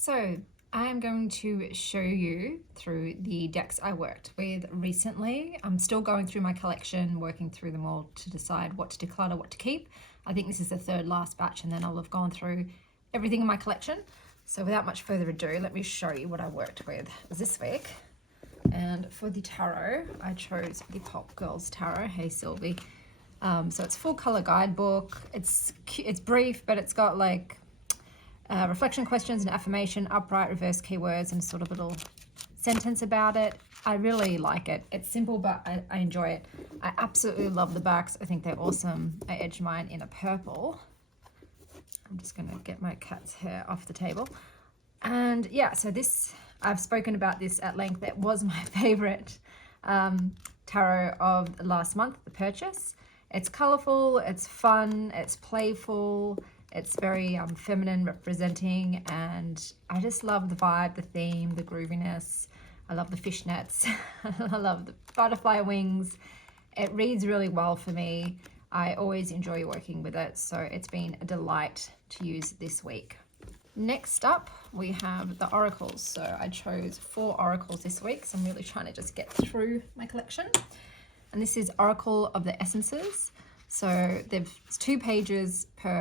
So I'm going to show you through the decks I worked with recently. I'm still going through my collection, working through them all to decide what to declutter, what to keep. I think this is the third last batch and then I'll have gone through everything in my collection. So without much further ado, let me show you what I worked with this week. And for the tarot, I chose the Pulp Girls Tarot. Hey Sylvie. So it's full color guidebook. It's brief, but it's got like reflection questions and affirmation, upright, reverse keywords, and sort of little sentence about it. I really like it. It's simple, but I enjoy it. I absolutely love the backs. I think they're awesome. I edged mine in a purple. I'm just gonna get my cat's hair off the table. And yeah, so this, I've spoken about this at length. It was my favorite tarot of last month, the purchase. It's colorful, it's fun, it's playful, it's very feminine representing, and I just love the vibe, the theme, the grooviness. I love the fishnets. I love the butterfly wings. It reads really well for me. I always enjoy working with it, so it's been a delight to use this week. Next up, we have the oracles. So I chose 4 oracles this week, so I'm really trying to just get through my collection. And this is Oracle of the Essences. So there's 2 pages per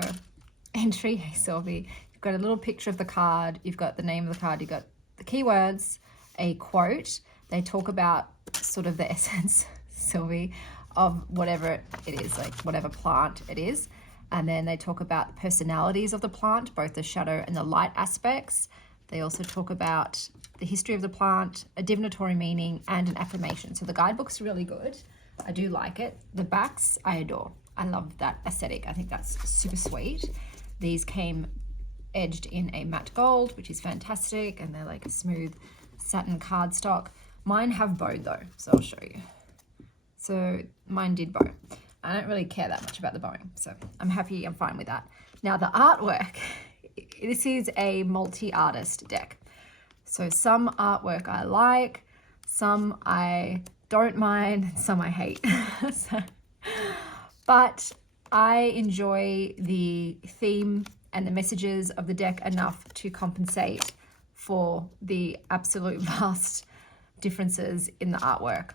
entry. Hey Sylvie, you've got a little picture of the card, you've got the name of the card, you've got the keywords, a quote. They talk about sort of the essence, Sylvie, of whatever it is, like whatever plant it is. And then they talk about the personalities of the plant, both the shadow and the light aspects. They also talk about the history of the plant, a divinatory meaning, and an affirmation. So the guidebook's really good. I do like it. The backs, I adore. I love that aesthetic. I think that's super sweet. These came edged in a matte gold, which is fantastic. And they're like a smooth satin cardstock. Mine have bow though, so I'll show you. So mine did bow. I don't really care that much about the bowing, so I'm happy, I'm fine with that. Now the artwork, this is a multi-artist deck. So some artwork I like, some I don't mind, some I hate. But I enjoy the theme and the messages of the deck enough to compensate for the absolute vast differences in the artwork.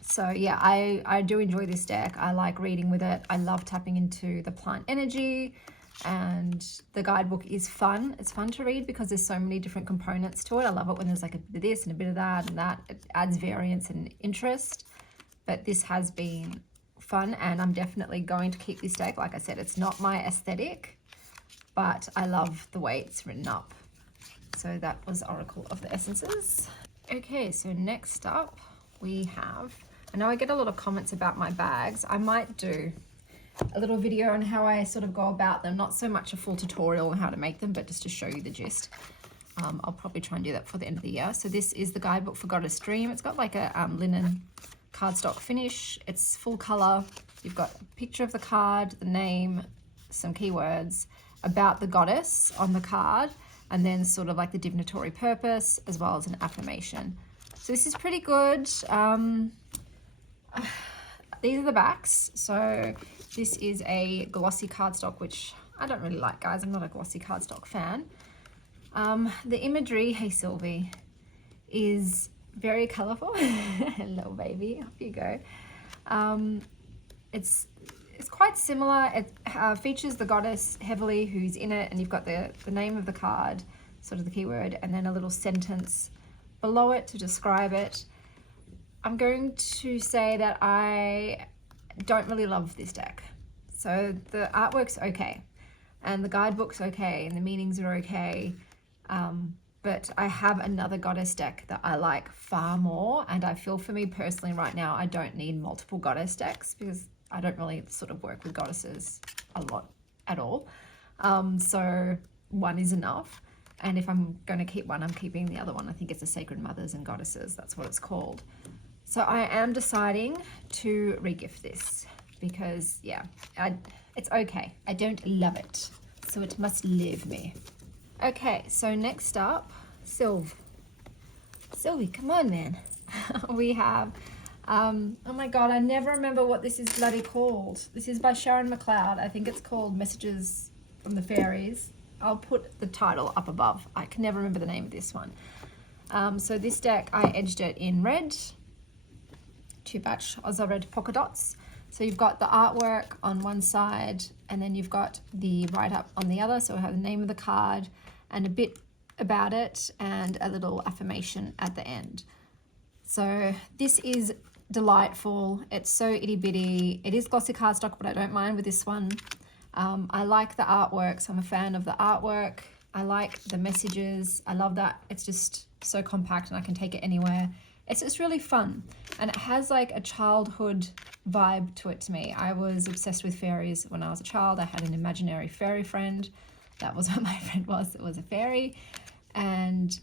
So yeah, I do enjoy this deck. I like reading with it. I love tapping into the plant energy, and the guidebook is fun. It's fun to read because there's so many different components to it. I love it when there's like a bit of this and a bit of that and that. It adds variance and interest, but this has been fun and I'm definitely going to keep this deck. Like I said, it's not my aesthetic, but I love the way it's written up. So that was Oracle of the Essences. Okay, so next up we have, I know I get a lot of comments about my bags. I might do a little video on how I sort of go about them. Not so much a full tutorial on how to make them, but just to show you the gist. I'll probably try and do that for the end of the year. So this is the guidebook for Goddess Dream. It's got like a linen cardstock finish. It's full color. You've got a picture of the card, the name, some keywords about the goddess on the card, and then sort of like the divinatory purpose, as well as an affirmation. So this is pretty good. These are the backs. So this is a glossy cardstock, which I don't really like, guys. I'm not a glossy cardstock fan. The imagery, hey Sylvie, is very colorful. Hello baby, off you go. It's quite similar. It features the goddess heavily who's in it, and you've got the name of the card, sort of the keyword, and then a little sentence below it to describe it. I'm going to say that I don't really love this deck. So the artwork's okay, and the guidebook's okay, and the meanings are okay, but I have another goddess deck that I like far more, and I feel for me personally right now, I don't need multiple goddess decks because I don't really sort of work with goddesses a lot at all. So one is enough. And if I'm going to keep one, I'm keeping the other one. I think it's the Sacred Mothers and Goddesses. That's what it's called. So I am deciding to regift this because, yeah, it's okay. I don't love it. So it must live me. Okay, so next up, Sylvie, come on, man. We have, oh my God, I never remember what this is bloody called. This is by Sharon McLeod. I think it's called Messages from the Fairies. I'll put the title up above. I can never remember the name of this one. So this deck, I edged it in red, 2-batch Ozo red polka dots. So you've got the artwork on one side, and then you've got the write-up on the other. So I have the name of the card and a bit about it and a little affirmation at the end. So this is delightful. It's so itty-bitty. It is glossy cardstock, but I don't mind with this one. I like the artwork, so I'm a fan of the artwork. I like the messages. I love that it's just so compact and I can take it anywhere. It's just really fun, and it has like a childhood vibe to it to me. I was obsessed with fairies when I was a child. I had an imaginary fairy friend. That was what my friend was. It was a fairy. And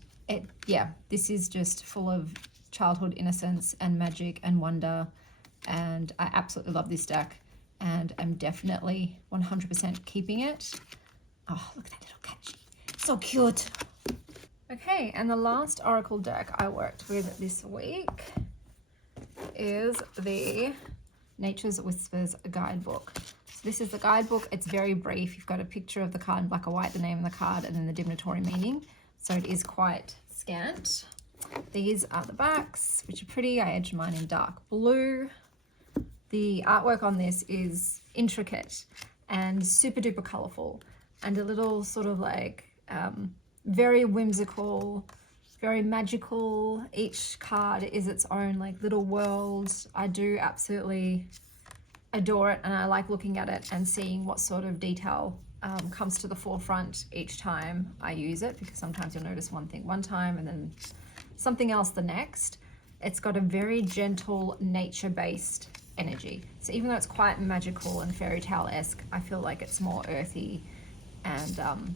this is just full of childhood innocence and magic and wonder. And I absolutely love this deck, and I'm definitely 100% keeping it. Oh, look at that little catchy. So cute. Okay, and the last oracle deck I worked with this week is the Nature's Whispers guidebook. So this is the guidebook. It's very brief. You've got a picture of the card in black and white, the name of the card, and then the divinatory meaning. So it is quite scant. These are the backs, which are pretty. I edged mine in dark blue. The artwork on this is intricate and super duper colorful, and a little sort of like very whimsical, very magical. Each card is its own like little world. I do absolutely adore it, and I like looking at it and seeing what sort of detail comes to the forefront each time I use it, because sometimes you'll notice one thing one time and then something else the next. It's got a very gentle nature-based energy. So even though it's quite magical and fairy tale-esque, I feel like it's more earthy and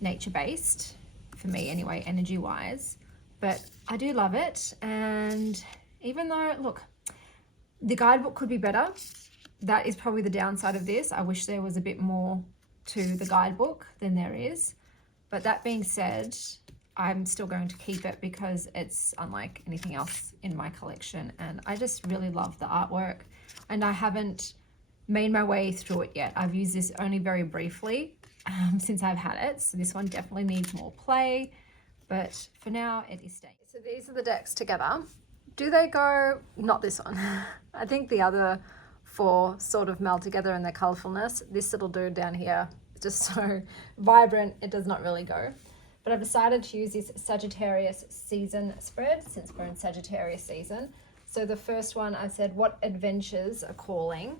nature-based for me anyway, energy-wise. But I do love it, and even though, look, the guidebook could be better. That is probably the downside of this. I wish there was a bit more to the guidebook than there is. But that being said, I'm still going to keep it because it's unlike anything else in my collection, and I just really love the artwork, and I haven't made my way through it yet. I've used this only very briefly since I've had it, so this one definitely needs more play, but for now it is staying. So these are the decks together. Do they go? Not this one. I think the other 4 sort of meld together in their colorfulness. This little dude down here is just so vibrant, it does not really go. But I've decided to use this Sagittarius season spread since we're in Sagittarius season. So the first one, I said, what adventures are calling?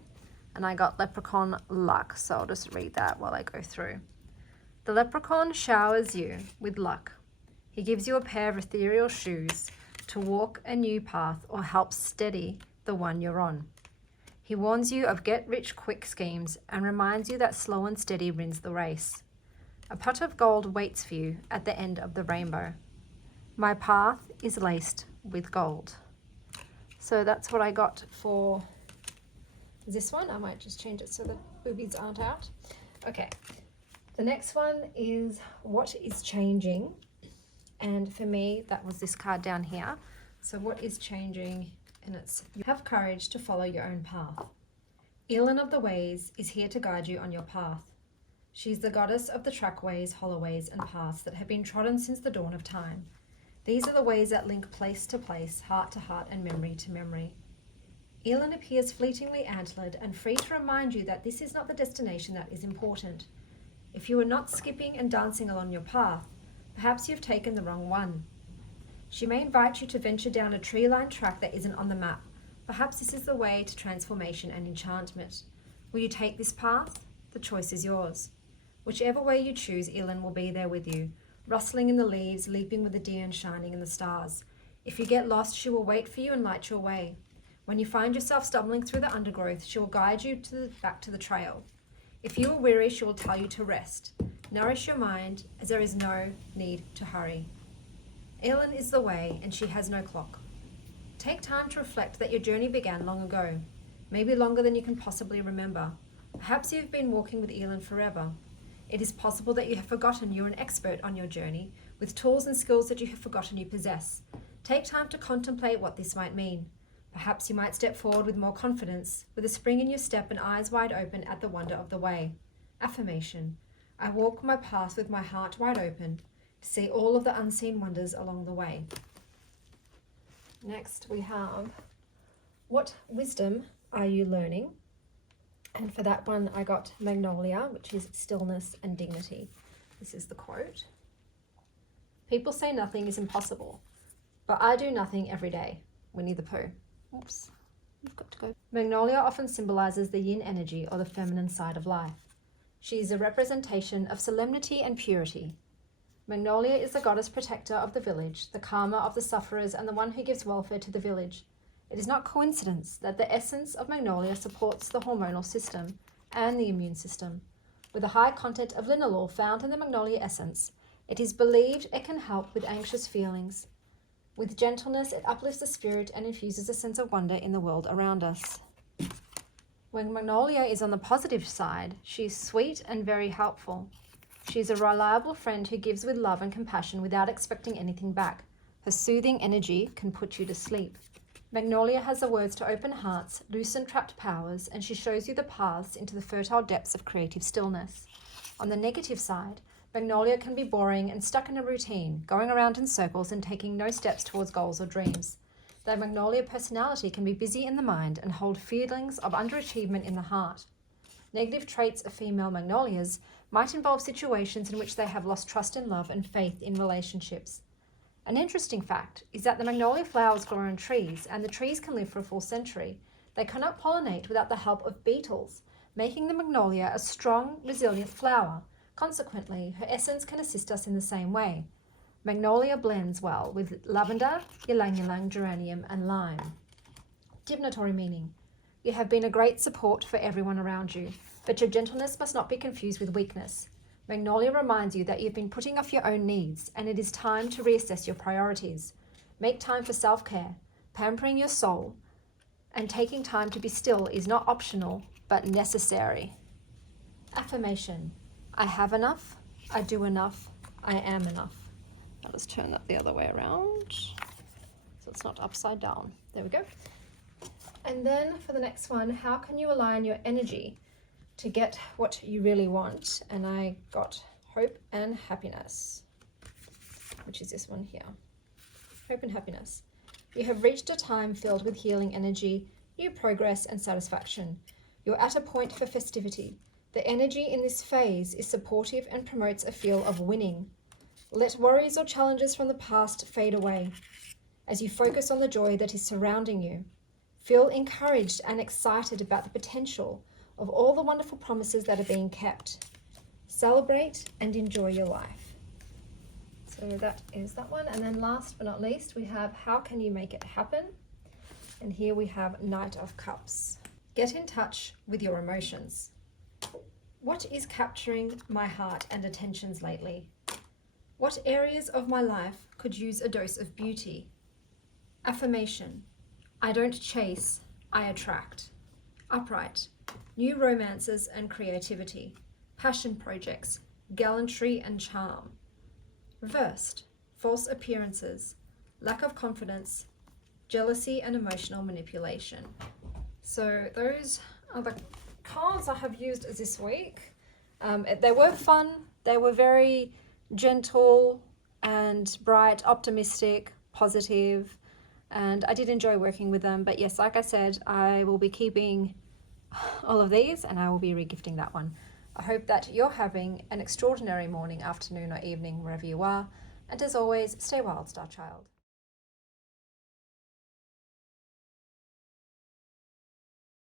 And I got Leprechaun Luck. So I'll just read that while I go through. The leprechaun showers you with luck. He gives you a pair of ethereal shoes to walk a new path or helps steady the one you're on. He warns you of get-rich-quick schemes and reminds you that slow and steady wins the race. A pot of gold waits for you at the end of the rainbow. My path is laced with gold. So that's what I got for this one. I might just change it so the boobies aren't out. Okay, the next one is what is changing, and for me that was this card down here. So what is changing, and it's you have courage to follow your own path. Elan of the Ways is here to guide you on your path. She's the goddess of the trackways, hollowways and paths that have been trodden since the dawn of time. These are the ways that link place to place, heart to heart and memory to memory. Elan appears fleetingly antlered and free to remind you that this is not the destination that is important. If you are not skipping and dancing along your path, perhaps you've taken the wrong one. She may invite you to venture down a tree-lined track that isn't on the map. Perhaps this is the way to transformation and enchantment. Will you take this path? The choice is yours. Whichever way you choose, Elan will be there with you, rustling in the leaves, leaping with the deer and shining in the stars. If you get lost, she will wait for you and light your way. When you find yourself stumbling through the undergrowth, she will guide you back to the trail. If you are weary, she will tell you to rest. Nourish your mind, as there is no need to hurry. Elan is the way, and she has no clock. Take time to reflect that your journey began long ago, maybe longer than you can possibly remember. Perhaps you've been walking with Elan forever. It is possible that you have forgotten you're an expert on your journey, with tools and skills that you have forgotten you possess. Take time to contemplate what this might mean. Perhaps you might step forward with more confidence, with a spring in your step and eyes wide open at the wonder of the way. Affirmation. I walk my path with my heart wide open to see all of the unseen wonders along the way. Next we have, what wisdom are you learning? And for that one I got Magnolia, which is stillness and dignity. This is the quote. People say nothing is impossible, but I do nothing every day. Winnie the Pooh. Oops, you've got to go. Magnolia often symbolizes the yin energy or the feminine side of life. She is a representation of solemnity and purity. Magnolia is the goddess protector of the village, the calmer of the sufferers, and the one who gives welfare to the village. It is not coincidence that the essence of Magnolia supports the hormonal system and the immune system. With a high content of linalool found in the Magnolia essence, it is believed it can help with anxious feelings. With gentleness, it uplifts the spirit and infuses a sense of wonder in the world around us. When Magnolia is on the positive side, she is sweet and very helpful. She is a reliable friend who gives with love and compassion without expecting anything back. Her soothing energy can put you to sleep. Magnolia has the words to open hearts, loosen trapped powers, and she shows you the paths into the fertile depths of creative stillness. On the negative side, Magnolia can be boring and stuck in a routine, going around in circles and taking no steps towards goals or dreams. The Magnolia personality can be busy in the mind and hold feelings of underachievement in the heart. Negative traits of female Magnolias might involve situations in which they have lost trust in love and faith in relationships. An interesting fact is that the Magnolia flowers grow on trees, and the trees can live for a full century. They cannot pollinate without the help of beetles, making the Magnolia a strong, resilient flower. Consequently, her essence can assist us in the same way. Magnolia blends well with lavender, ylang-ylang, geranium, and lime. Divinatory meaning. You have been a great support for everyone around you, but your gentleness must not be confused with weakness. Magnolia reminds you that you've been putting off your own needs, and it is time to reassess your priorities. Make time for self-care, pampering your soul, and taking time to be still is not optional, but necessary. Affirmation. I have enough, I do enough, I am enough. I'll just turn that the other way around so it's not upside down. There we go. And then for the next one, how can you align your energy to get what you really want? And I got hope and happiness, which is this one here. Hope and happiness. You have reached a time filled with healing energy, new progress and satisfaction. You're at a point for festivity. The energy in this phase is supportive and promotes a feel of winning. Let worries or challenges from the past fade away as you focus on the joy that is surrounding you. Feel encouraged and excited about the potential of all the wonderful promises that are being kept. Celebrate and enjoy your life. So that is that one. And then last but not least, we have how can you make it happen? And here we have Knight of Cups. Get in touch with your emotions. What is capturing my heart and attentions lately? What areas of my life could use a dose of beauty? Affirmation. I don't chase, I attract. Upright. New romances and creativity. Passion projects. Gallantry and charm. Reversed. False appearances. Lack of confidence. Jealousy and emotional manipulation. So those are the cards I have used this week. They were fun. They were very gentle and bright, optimistic, positive, and I did enjoy working with them. But yes, like I said, I will be keeping all of these and I will be regifting that one. I hope that you're having an extraordinary morning, afternoon or evening, wherever you are. And as always, stay wild, Star Child.